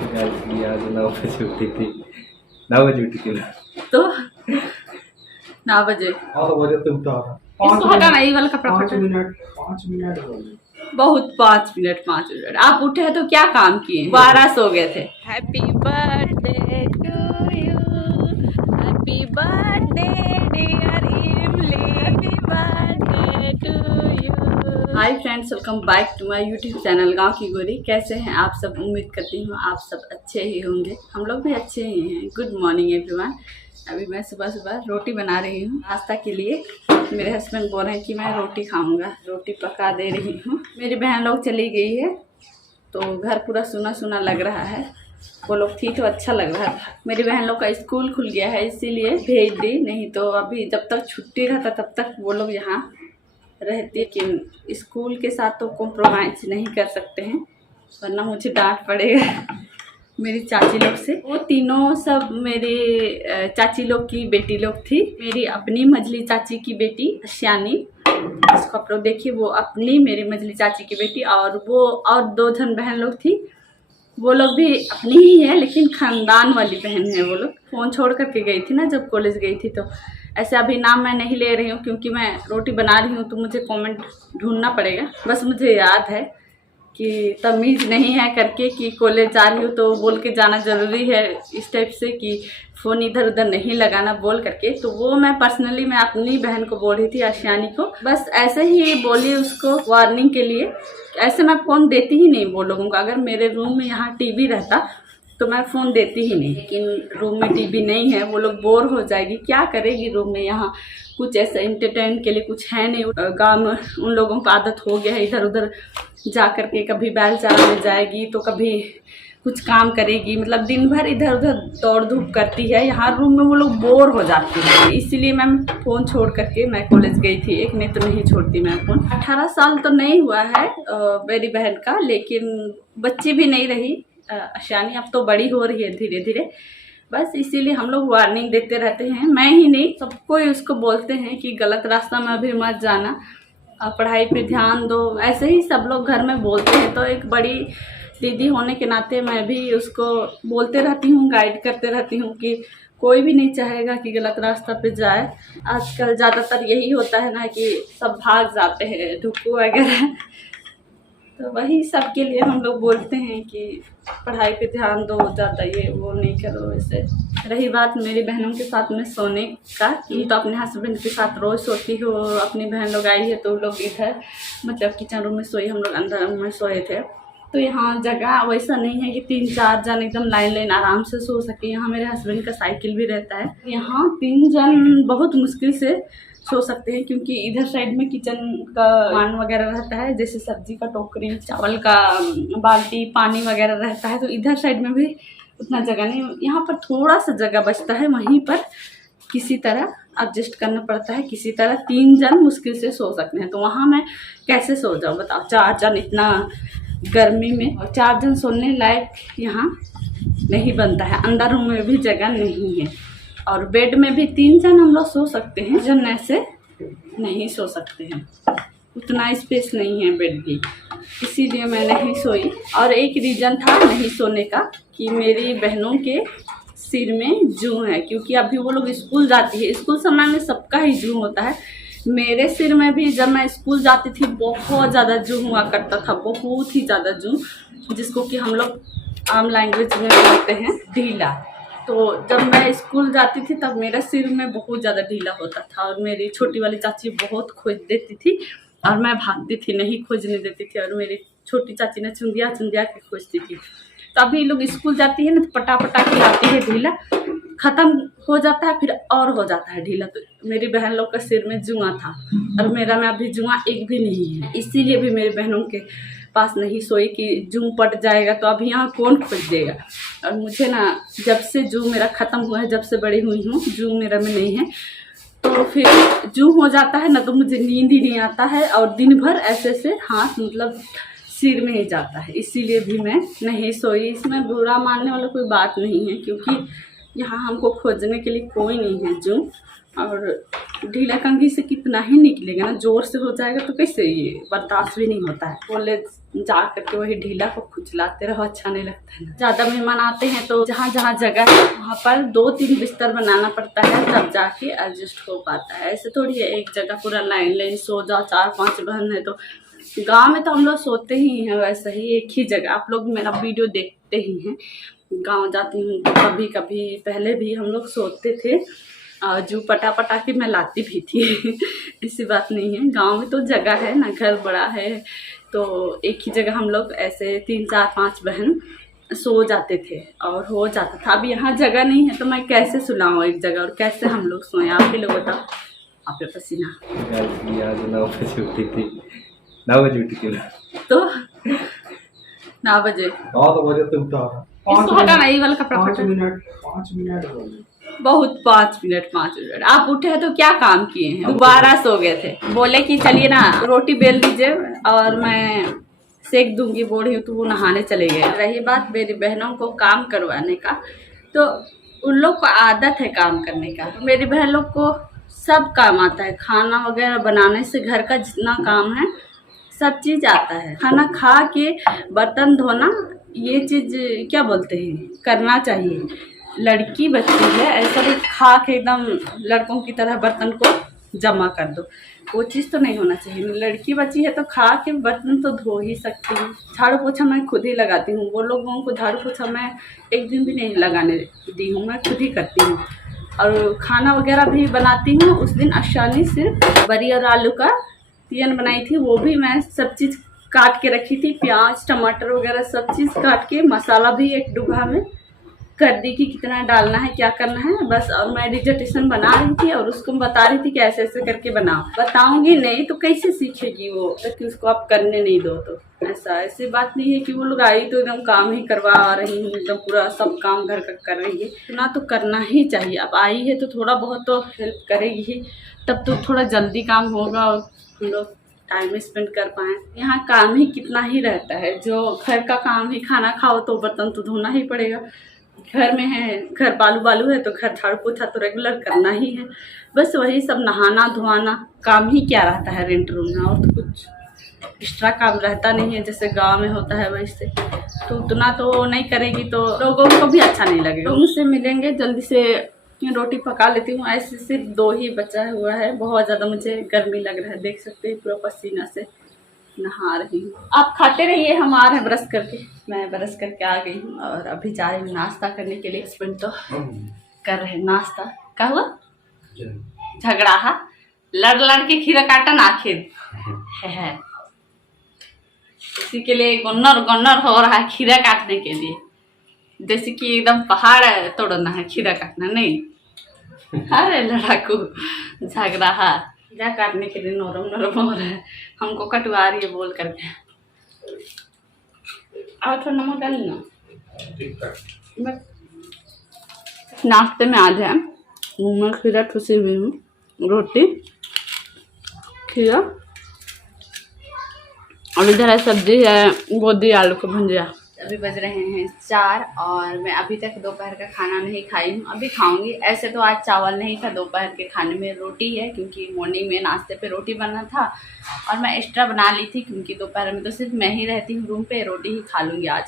आज 9 बजे उठी थी, 9 बजे उठी थी तो 9 बजे। 9 बजे तो उठा था। इसको हटाना, ये वाला कपड़ा 5 मिनट बहुत 5 मिनट 5 मिनट आप उठे हैं तो क्या काम किए? 12 सो गए थे। Happy birthday to you, happy birthday dear Imli, happy birthday to you. Hi friends, welcome back to my YouTube channel गांव की गोरी। कैसे हैं आप सब? उम्मीद करती हूँ आप सब अच्छे ही होंगे, हम लोग भी अच्छे ही हैं। Good morning everyone. अभी मैं सुबह सुबह रोटी बना रही हूँ नाश्ता के लिए। मेरे हस्बैंड बोल रहे हैं कि मैं रोटी खाऊंगा, रोटी पका दे रही हूँ। मेरी बहन लोग चली गई है तो घर पूरा सुना सुना लग रहा है। वो लोग थी तो अच्छा लग रहा था। मेरी बहन लोग का स्कूल खुल गया है इसीलिए भेज दी, नहीं तो अभी जब तक छुट्टी रहता तब तक वो लोग यहाँ रहती। लेकिन स्कूल के साथ तो कॉम्प्रोमाइज़ नहीं कर सकते हैं वरना मुझे डांट पड़ेगा मेरी चाची लोग से। वो तीनों सब मेरे चाची लोग की बेटी लोग थी। मेरी अपनी मझली चाची की बेटी श्यानी, इसको आप लोग देखिए, वो अपनी मेरी मझली चाची की बेटी, और वो और 2 जन बहन लोग थी। वो लोग भी अपनी ही है लेकिन ख़ानदान वाली बहन है। वो लोग फ़ोन छोड़ करके गई थी ना जब कॉलेज गई थी। तो ऐसे अभी नाम मैं नहीं ले रही हूँ क्योंकि मैं रोटी बना रही हूँ तो मुझे कमेंट ढूंढना पड़ेगा। बस मुझे याद है कि तमीज़ नहीं है करके कि कॉलेज जा रही हूँ तो बोल के जाना ज़रूरी है, इस टाइप से कि फ़ोन इधर उधर नहीं लगाना बोल करके। तो वो मैं पर्सनली मैं अपनी बहन को बोल रही थी, आशियानी को, बस ऐसे ही बोली उसको वार्निंग के लिए। ऐसे मैं फ़ोन देती ही नहीं वो लोगों को। अगर मेरे रूम में यहाँ टीवी रहता तो मैं फ़ोन देती ही नहीं, लेकिन रूम में टीवी नहीं है, वो लोग बोर हो जाएगी, क्या करेगी रूम में। यहाँ कुछ ऐसा एंटरटेन के लिए कुछ है नहीं। गाँव में उन लोगों को आदत हो गया है इधर उधर जा कर के, कभी बैल चराने जाएगी तो कभी कुछ काम करेगी, मतलब दिन भर इधर उधर दौड़ धूप करती है। यहाँ रूम में वो लोग बोर हो जाती है, इसीलिए मैं फ़ोन छोड़ करके मैं कॉलेज गई थी। एक नहीं तो नहीं छोड़ती मैं फ़ोन। 18 साल तो नहीं हुआ है मेरी बहन का, लेकिन बच्ची भी नहीं रही आशियानी, अब तो बड़ी हो रही है धीरे धीरे। बस इसीलिए हम लोग वार्निंग देते रहते हैं, मैं ही नहीं सबको ही उसको बोलते हैं कि गलत रास्ता में अभी मत जाना, पढ़ाई पे ध्यान दो। ऐसे ही सब लोग घर में बोलते हैं। तो एक बड़ी दीदी होने के नाते मैं भी उसको बोलते रहती हूँ, गाइड करते रहती हूँ कि कोई भी नहीं चाहेगा कि गलत रास्ता पे जाए। आजकल ज़्यादातर यही होता है ना कि सब भाग जाते हैं ढुक्कू वगैरह। तो वही सब के लिए हम लोग बोलते हैं कि पढ़ाई पे ध्यान दो, ज़्यादा ये वो नहीं करो। ऐसे रही बात मेरी बहनों के साथ में सोने का, कि तो अपने हस्बैंड के साथ रोज़ सोती हो। अपनी बहन लोग आई है तो लोग इधर मतलब किचन रूम में सोई, हम लोग अंदर रूम में सोए थे। तो यहाँ जगह वैसा नहीं है कि 3-4 जन एकदम लाइन लाइन आराम से सो सके। यहाँ मेरे हस्बैंड का साइकिल भी रहता है, यहाँ 3 जन बहुत मुश्किल से सो सकते हैं क्योंकि इधर साइड में किचन का सामान वगैरह रहता है, जैसे सब्जी का टोकरी, चावल का बाल्टी, पानी वगैरह रहता है। तो इधर साइड में भी उतना जगह नहीं, यहाँ पर थोड़ा सा जगह बचता है, वहीं पर किसी तरह एडजस्ट करना पड़ता है। किसी तरह 3 जन मुश्किल से सो सकते हैं। तो वहाँ मैं कैसे सो जाऊँ बताओ, 4 जन इतना गर्मी में, और 4 जन सोने लायक यहाँ नहीं बनता है। अंदर रूम में भी जगह नहीं है और बेड में भी 3 जन हम लोग सो सकते हैं, जन ऐसे नहीं सो सकते हैं, उतना स्पेस नहीं है बेड की, इसीलिए मैं नहीं सोई। और एक रीज़न था नहीं सोने का कि मेरी बहनों के सिर में जूं है, क्योंकि अभी वो लोग स्कूल जाती है। स्कूल समय में सबका ही जूं होता है, मेरे सिर में भी जब मैं स्कूल जाती थी बहुत ज़्यादा जूं हुआ करता था, बहुत ही ज़्यादा जूं, जिसको कि हम लोग आम लैंग्वेज में बोलते हैं ढीला। तो जब मैं स्कूल जाती थी तब मेरा सिर में बहुत ज़्यादा ढीला होता था और मेरी छोटी वाली चाची बहुत खोज देती थी और मैं भागती थी, नहीं खोजने देती थी। और मेरी छोटी चाची ने चुंदिया चुंदिया के खोजती थी। तो अभी लोग स्कूल जाती है ना तो पटा पटा के आती है, ढीला ख़त्म हो जाता है फिर और हो जाता है ढीला। तो मेरी बहन लोग का सिर में जुआ था और मेरा में अभी जुआ एक भी नहीं है, इसीलिए भी मेरी बहनों के पास नहीं सोई कि जूं पट जाएगा तो अभी यहाँ कौन खोज देगा। और मुझे ना जब से जूं मेरा ख़त्म हुआ है, जब से बड़ी हुई हूँ, जूं मेरा में नहीं है, तो फिर जूं हो जाता है ना तो मुझे नींद ही नहीं आता है और दिन भर ऐसे से हाथ मतलब सिर में ही जाता है, इसीलिए भी मैं नहीं सोई। इसमें बुरा मानने वाला कोई बात नहीं है क्योंकि यहाँ हमको खोजने के लिए कोई नहीं है जूं। और ढीला कंघी से कितना ही निकलेगा ना, जोर से हो जाएगा तो कैसे, ये बर्दाश्त भी नहीं होता है। बोले जा करके वही ढीला को खुजलाते रहो, अच्छा नहीं लगता है ना। ज़्यादा मेहमान आते हैं तो जहाँ जहाँ जगह है वहाँ पर 2-3 बिस्तर बनाना पड़ता है, तब जाके एडजस्ट हो पाता है। ऐसे थोड़ी है एक जगह पूरा लाइन लाइन सो जाओ, 4-5 बहन है तो। गांव में तो हम लोग सोते ही हैं वैसे ही एक ही जगह। आप लोग मेरा वीडियो देखते ही हैं। गांव जाती हूँ तो कभी कभी पहले भी हम लोग सोते थे, जो पटा पटा के मैं लाती भी थी ऐसी बात नहीं है। गांव में तो जगह है ना, घर बड़ा है तो एक ही जगह हम लोग ऐसे 3-4-5 बहन सो जाते थे और हो जाता था। अब यहाँ जगह नहीं है तो मैं कैसे सुलाऊँ एक जगह और कैसे हम लोग सोएं, आप ही लोग बताओ। आप पसीना आज 9 बजे उठी थी, 9 बजे उठी थी तो 9 बजे तो उठा इसको हटाना, ये वाला कपड़ा 5 मिनट बहुत 5 मिनट। आप उठे हैं तो क्या काम किए हैं, दोबारा सो गए थे। बोले कि चलिए ना रोटी बेल दीजिए और मैं सेक दूंगी, बोढ़ी हूँ तो वो नहाने चले गए। रही बात मेरी बहनों को काम करवाने का, तो उन लोग को आदत है काम करने का। मेरी बहन लोग को सब काम आता है, खाना वगैरह बनाने से घर का जितना काम है सब चीज़ आता है। खाना खा के बर्तन धोना, ये चीज़ क्या बोलते हैं, करना चाहिए। लड़की बच्ची है ऐसा भी खा के एकदम लड़कों की तरह बर्तन को जमा कर दो, वो चीज़ तो नहीं होना चाहिए। लड़की बच्ची है तो खा के बर्तन तो धो ही सकती हूँ। झाड़ू पोछा मैं खुद ही लगाती हूँ। वो लोगों को झाड़ू पोछा मैं एक दिन भी नहीं लगाने दी हूँ, मैं खुद ही करती हूँ। और खाना वगैरह भी बनाती हूँ। उस दिन अशानी सिर्फ बरी और आलू का तीयन बनाई थी, वो भी मैं सब चीज़ काट के रखी थी, प्याज टमाटर वगैरह सब चीज़ काट के, मसाला भी एक डूबा में कर दी कि कितना डालना है क्या करना है बस। और मैं डिजर्टेशन बना रही थी और उसको बता रही थी कि ऐसे ऐसे करके बनाओ। बताऊंगी नहीं तो कैसे सीखेगी वो, कि उसको आप करने नहीं दो तो। ऐसी बात नहीं है कि वो लोग आई तो एकदम काम ही करवा रही हूँ, एकदम पूरा सब काम घर का कर रही है। इतना तो करना ही चाहिए। अब आई है तो थोड़ा बहुत तो हेल्प करेगी ही, तब तो थोड़ा जल्दी काम होगा और हम लोग टाइम स्पेंड कर पाएँ। यहाँ काम ही कितना ही रहता है, जो घर का काम ही, खाना खाओ तो बर्तन तो धोना ही पड़ेगा। घर में है, घर बालू बालू है तो घर झाड़ू पोछा तो रेगुलर करना ही है। बस वही सब नहाना धोआना काम ही क्या रहता है रेंट रूम में, और तो कुछ एक्स्ट्रा काम रहता नहीं है जैसे गांव में होता है वैसे। तो उतना तो नहीं करेगी तो लोगों को भी अच्छा नहीं लगेगा। उनसे मिलेंगे, जल्दी से रोटी पका लेती हूँ। ऐसे सिर्फ 2 ही बचा हुआ है, बहुत ज़्यादा मुझे गर्मी लग रहा है, देख सकते हैं पूरा पसीना से नहा रही हूँ। आप खाते रहिए, हम आ रहे हैं ब्रश करके। मैं ब्रश करके आ गई हूँ और अभी जा रही हूँ नाश्ता करने के लिए। हस्बैंड तो कर रहे हैं नाश्ता। क्या हुआ? झगड़ा है, लड़ के खीरा काटन आखिर है। इसी के लिए गन्नर हो रहा है खीरा काटने के लिए, जैसे कि एकदम पहाड़ तोड़ना है खीरा काटना नहीं। अरे लड़ाकू झगड़ा है, खीरा काटने के लिए नरम हो रहा है, हमको कटवा रही है बोल करके। और थोड़ा नमक डाल ना। नाश्ते में आज है मुँह में खीरा ठुसी हुई हूँ, रोटी खीरा और इधर है सब्जी है गोदी आलू का भुंजिया। अभी बज रहे हैं 4 और मैं अभी तक दोपहर का खाना नहीं खाई हूँ, अभी खाऊंगी। ऐसे तो आज चावल नहीं था, दोपहर के खाने में रोटी है क्योंकि मॉर्निंग में नाश्ते पे रोटी बना था और मैं एक्स्ट्रा बना ली थी क्योंकि दोपहर में तो सिर्फ मैं ही रहती हूँ रूम पे, रोटी ही खा लूँगी आज।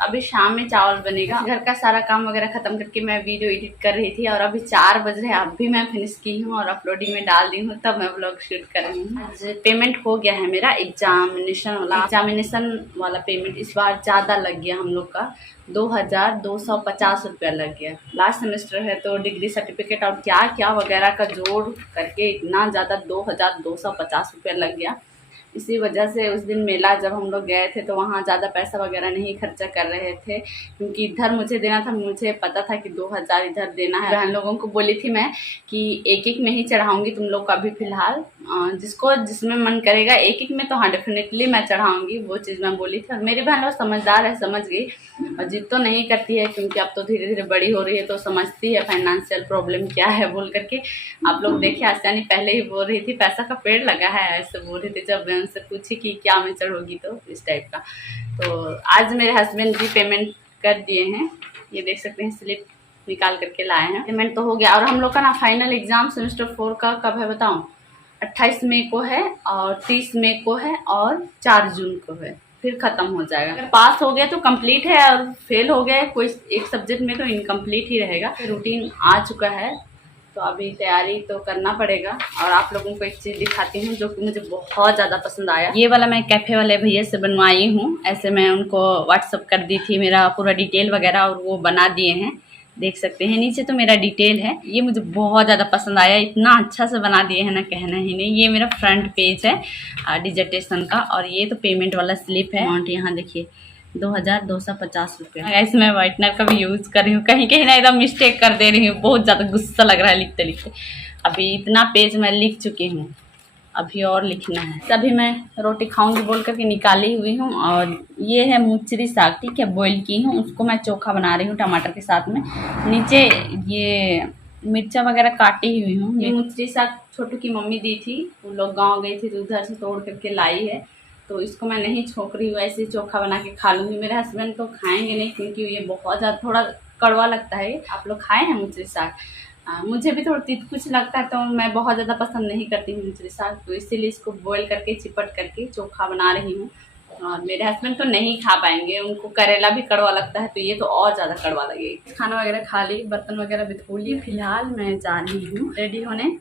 अभी शाम में चावल बनेगा। घर का सारा काम वगैरह ख़त्म करके मैं वीडियो एडिट कर रही थी और अभी 4 बज रहे हैं, अब भी मैं फिनिश की हूँ और अपलोडिंग में डाल दी हूँ, तब मैं व्लॉग शूट कर रही हूँ। आज पेमेंट हो गया है मेरा एग्जामिनेशन वाला पेमेंट इस बार ज़्यादा लग गया हम लोग का, 2250 रुपया लग गया। लास्ट सेमेस्टर है तो डिग्री सर्टिफिकेट और क्या क्या वगैरह का जोड़ करके इतना ज़्यादा 2250 रुपया लग गया। इसी वजह से उस दिन मेला जब हम लोग गए थे तो वहाँ ज़्यादा पैसा वगैरह नहीं खर्चा कर रहे थे क्योंकि इधर मुझे देना था, मुझे पता था कि 2000 इधर देना है। बहन लोगों को बोली थी मैं कि एक में ही चढ़ाऊँगी तुम लोग का भी फ़िलहाल, जिसको जिसमें मन करेगा एक में तो हाँ डेफिनेटली मैं चढ़ाऊँगी, वो चीज़ मैं बोली थी। और मेरी बहन लोग समझदार है, समझ गई और जिद तो नहीं करती है क्योंकि अब तो धीरे धीरे बड़ी हो रही है तो समझती है फाइनेंशियल प्रॉब्लम क्या है बोल करके। आप लोग देखिए आसानी पहले ही बोल रही थी पैसा का पेड़ लगा है, ऐसे बोल रही थी जब मैं उनसे पूछी कि क्या में चढ़ोगी तो इस टाइप का। तो आज मेरे हस्बैंड भी पेमेंट कर दिए हैं, ये देख सकते हैं स्लिप निकाल करके लाए हैं। पेमेंट तो हो गया और हम लोग का ना फाइनल एग्जाम सेमेस्टर 4 का कब है बताऊं? 28 मई को है और 30 मई को है और 4 जून को है, फिर ख़त्म हो जाएगा। अगर पास हो गया तो कंप्लीट है और फेल हो गया कोई एक सब्जेक्ट में तो इनकम्प्लीट ही रहेगा। रूटीन आ चुका है तो अभी तैयारी तो करना पड़ेगा। और आप लोगों को एक चीज़ दिखाती हूँ जो कि मुझे बहुत ज़्यादा पसंद आया। ये वाला मैं कैफ़े वाले भैया से बनवाई हूँ। ऐसे मैं उनको व्हाट्सअप कर दी थी मेरा पूरा डिटेल वगैरह और वो बना दिए हैं, देख सकते हैं। नीचे तो मेरा डिटेल है। ये मुझे बहुत ज़्यादा पसंद आया, इतना अच्छा से बना दिए हैं ना, कहना ही नहीं। ये मेरा फ्रंट पेज है डिजिटेशन का और ये तो पेमेंट वाला स्लिप है। अमाउंट यहाँ देखिए 2250 रुपया। ऐसे मैं वाइटनर का भी यूज़ कर रही हूँ, कहीं कहीं ना एकदम मिस्टेक कर दे रही हूँ, बहुत ज़्यादा गुस्सा लग रहा है लिखते लिखते। अभी इतना पेज मैं लिख चुकी हूँ, अभी और लिखना है। तभी मैं रोटी खाऊंगी बोल करके निकाली हुई हूँ। और ये है मुचरी साग, ठीक है, बॉईल की हूँ, उसको मैं चोखा बना रही हूँ टमाटर के साथ में। नीचे ये मिर्चा वगैरह काटी हुई हूँ। ये मुचरी साग छोटू की मम्मी दी थी, वो लोग गाँव गई थी तो उधर से तोड़ करके लाई है, तो इसको मैं नहीं छोंक रही हूँ, ऐसे ही चोखा बना के खा लूँगी। मेरे हस्बैंड तो खाएंगे नहीं क्योंकि ये बहुत ज़्यादा थोड़ा कड़वा लगता है। आप लोग खाए हैं मुचरी साग? मुझे भी थोड़ा तीत कुछ लगता है तो मैं बहुत ज़्यादा पसंद नहीं करती हूँ मुचरी साग, तो इसीलिए इसको बॉईल करके चिपट करके चोखा बना रही हूँ। और मेरे हस्बैंड तो नहीं खा पाएंगे, उनको करेला भी कड़वा लगता है, तो ये तो और ज़्यादा कड़वा लगेगा। खाना वगैरह खा ली, बर्तन वगैरह भी धो लिए। फिलहाल मैं जा रही हूँ रेडी होने,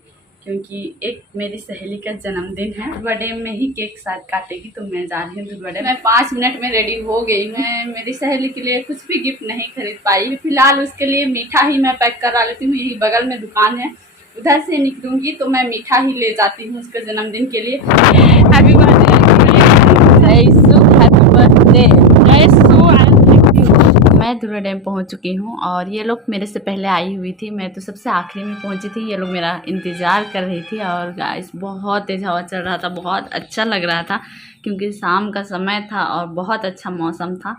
क्योंकि एक मेरी सहेली का जन्मदिन है। बर्थडे में ही केक साथ काटेगी तो मैं जा रही हूँ बर्थडे। मैं 5 मिनट में रेडी हो गई। मैं मेरी सहेली के लिए कुछ भी गिफ्ट नहीं खरीद पाई। फिलहाल उसके लिए मीठा ही मैं पैक करा लेती हूँ, यही बगल में दुकान है, उधर से निकलूंगी तो मैं मीठा ही ले जाती हूँ उसके जन्मदिन के लिए। Happy birthday, happy birthday. मैं दूरा डैम पहुंच चुकी हूं और ये लोग मेरे से पहले आई हुई थी, मैं तो सबसे आखिरी में पहुंची थी। ये लोग मेरा इंतज़ार कर रही थी और गाइस बहुत तेज़ हवा चल रहा था, बहुत अच्छा लग रहा था क्योंकि शाम का समय था और बहुत अच्छा मौसम था।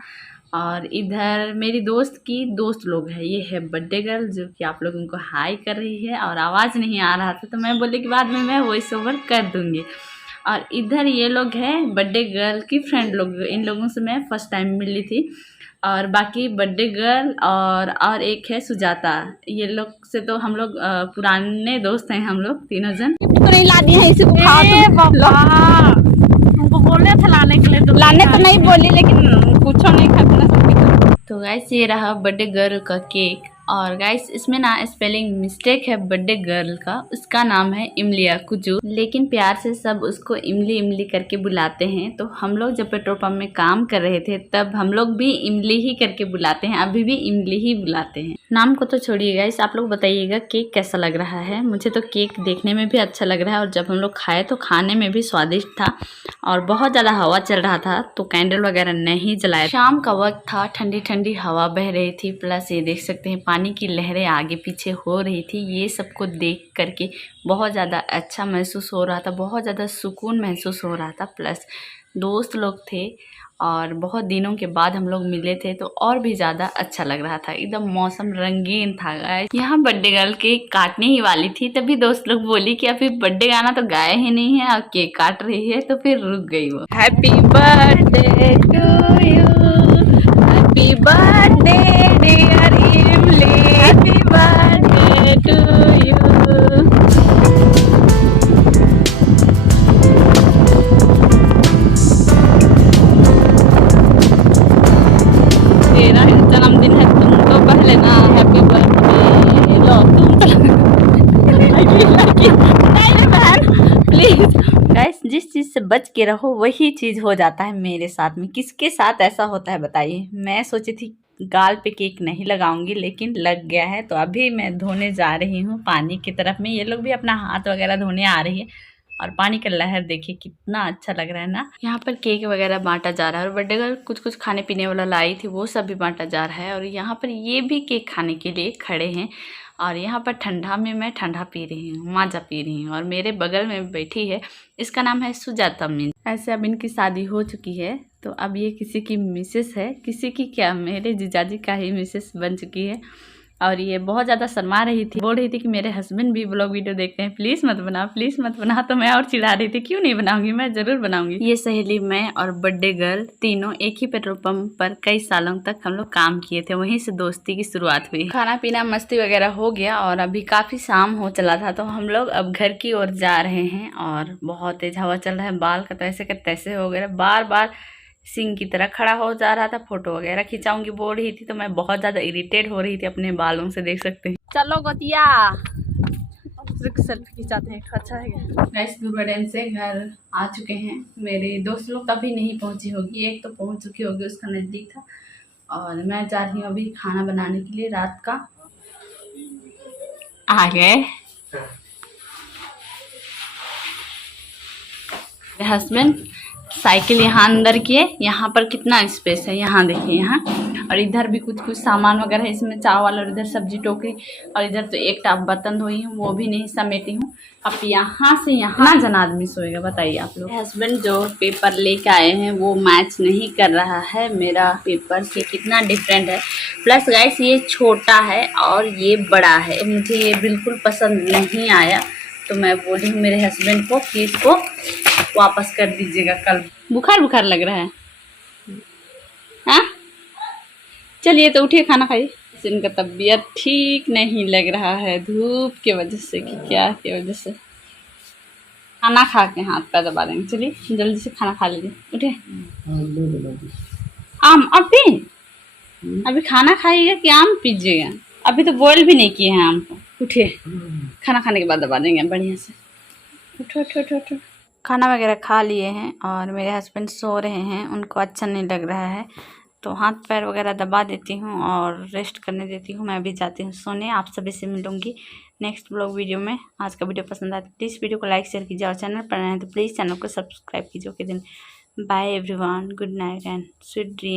और इधर मेरी दोस्त की दोस्त लोग हैं, ये है बर्थडे गर्ल जो कि आप लोगों को हाई कर रही है और आवाज़ नहीं आ रहा था तो मैं बोली कि बाद में मैं वॉइस ओवर कर दूँगी। और इधर ये लोग हैं बर्थडे गर्ल की फ्रेंड लोग, इन लोगों से मैं फ़र्स्ट टाइम मिली थी। और बाकी बर्थडे गर्ल और एक है सुजाता, ये लोग से तो हम लोग पुराने दोस्त हैं, हम लोग तीनों जन। तो नहीं ला दिए हैं, इसी को खाओ तुमको बोले थे लाने के लिए, तो लाने तो नहीं बोली लेकिन कुछ नहीं खाते। तो गाइस ये रहा बर्थडे गर्ल का केक। और गाइस इसमें ना स्पेलिंग मिस्टेक है बर्थडे गर्ल का, उसका नाम है इमलिया कुजू, लेकिन प्यार से सब उसको इमली इमली करके बुलाते हैं। तो हम लोग जब पेट्रोल पंप में काम कर रहे थे तब हम लोग भी इमली ही करके बुलाते हैं, अभी भी इमली ही बुलाते हैं। नाम को तो छोड़िए गाइस, आप लोग बताइएगा केक कैसा लग रहा है। मुझे तो केक देखने में भी अच्छा लग रहा है और जब हम लोग खाए तो खाने में भी स्वादिष्ट था। और बहुत ज़्यादा हवा चल रहा था तो कैंडल वगैरह नहीं जलाया। शाम का वक्त था, ठंडी ठंडी हवा बह रही थी, प्लस ये देख सकते हैं पानी की लहरें आगे पीछे हो रही थी। ये सबको देख करके बहुत ज़्यादा अच्छा महसूस हो रहा था, बहुत ज़्यादा सुकून महसूस हो रहा था। प्लस दोस्त लोग थे और बहुत दिनों के बाद हम लोग मिले थे तो और भी ज़्यादा अच्छा लग रहा था, एकदम मौसम रंगीन था। यहाँ बर्थडे गर्ल केक काटने ही वाली थी तभी दोस्त लोग बोली कि अभी बर्थडे गाना तो गाया ही नहीं है और केक काट रही है, तो फिर रुक गई वो। Happy birthday to you, happy birthday dear Imli, happy birthday to you. जन्मदिन है, तुम तो पहले ना हैप्पी बर्थडे लो, तुम तो प्लीज गाइस, जिस चीज़ से बच के रहो वही चीज़ हो जाता है मेरे साथ में। किसके साथ ऐसा होता है बताइए। मैं सोची थी गाल पे केक नहीं लगाऊंगी लेकिन लग गया है, तो अभी मैं धोने जा रही हूँ पानी की तरफ में। ये लोग भी अपना हाथ वगैरह धोने आ रही है और पानी का लहर देखिए कितना अच्छा लग रहा है ना। यहाँ पर केक वगैरह बांटा जा रहा है और बर्थडे गर्ल कुछ कुछ खाने पीने वाला लाई थी वो सब भी बांटा जा रहा है। और यहाँ पर ये भी केक खाने के लिए खड़े हैं और यहाँ पर ठंडा में मैं ठंडा पी रही हूँ, माजा पी रही हूँ। और मेरे बगल में बैठी है, इसका नाम है सुजाता मीन। ऐसे अब इनकी शादी हो चुकी है तो अब ये किसी की मिसेस है, किसी की क्या, मेरे जीजाजी का ही मिसेस बन चुकी है। और ये बहुत ज़्यादा शर्मा रही थी, बोल रही थी कि मेरे हस्बैंड भी ब्लॉग वीडियो देखते हैं, प्लीज़ मत बना, प्लीज़ मत बना। तो मैं और चिढ़ा रही थी, क्यों नहीं बनाऊंगी, मैं ज़रूर बनाऊंगी। ये सहेली, मैं और बर्थडे गर्ल तीनों एक ही पेट्रोल पंप पर कई सालों तक हम लोग काम किए थे, वहीं से दोस्ती की शुरुआत हुई। खाना पीना मस्ती वगैरह हो गया और अभी काफ़ी शाम हो चला था, तो हम लोग अब घर की ओर जा रहे हैं और बहुत तेज हवा चल रहा है। बाल का तैसे का तैसे हो गया, बार बार सिंह की तरह खड़ा हो जा रहा था। फोटो वगैरह खिंचाऊंगी बोल रही थी, तो मैं बहुत ज़्यादा इरिटेट हो रही थी अपने बालों से, देख सकते हैं। चलो गोतिया सेल्फी खिंचाते हैं, अच्छा है। गाइस दुर्गा से घर आ चुके हैं। मेरे दोस्त लोग कभी नहीं पहुंची होगी, एक तो पहुंच चुकी होगी, उसका नज़दीक था। और मैं जा रही हूँ अभी खाना बनाने के लिए रात का। आ गए मेरे हस्बैंड, साइकिल यहाँ अंदर किए। यहाँ पर कितना स्पेस है, यहाँ देखिए, यहाँ और इधर भी कुछ कुछ सामान वगैरह है, इसमें चावल और इधर सब्जी टोकरी, और इधर तो एक टाप बर्तन धोई हूँ, वो भी नहीं समेटी हूँ। अब यहाँ से यहाँ जन आदमी सोएगा, बताइए आप लोग। हस्बैंड जो पेपर लेके आए हैं वो मैच नहीं कर रहा है मेरा पेपर से, कितना डिफरेंट है। प्लस गाइस ये छोटा है और ये बड़ा है, मुझे ये बिल्कुल पसंद नहीं आया। तो मैं बोली हूँ मेरे हस्बैंड को कि इसको वापस कर दीजिएगा कल। बुखार लग रहा है, हाँ चलिए तो उठिए खाना खाइए। इनका तबीयत ठीक नहीं लग रहा है, धूप के वजह से कि क्या की वजह से। खाना खा के हाथ पैर दबा देंगे, चलिए जल्दी से खाना खा लीजिए, उठिए। आम अभी खाना खाइएगा कि आम पीजिएगा? अभी तो बॉयल भी नहीं किए हैं आम को, उठिए खाना खाने के बाद दबा देंगे बढ़िया से। उठो उठो उठो उठो। खाना वगैरह खा लिए हैं और मेरे हस्बैंड सो रहे हैं, उनको अच्छा नहीं लग रहा है, तो हाथ पैर वगैरह दबा देती हूँ और रेस्ट करने देती हूँ। मैं भी जाती हूँ सोने। आप सभी से मिलूंगी नेक्स्ट ब्लॉग वीडियो में। आज का वीडियो पसंद आए तो प्लीज़ वीडियो को लाइक शेयर कीजिए और चैनल पर नए हैं तो प्लीज़ चैनल को सब्सक्राइब कीजिए। ओके दिन, bye everyone, good night and sweet dream.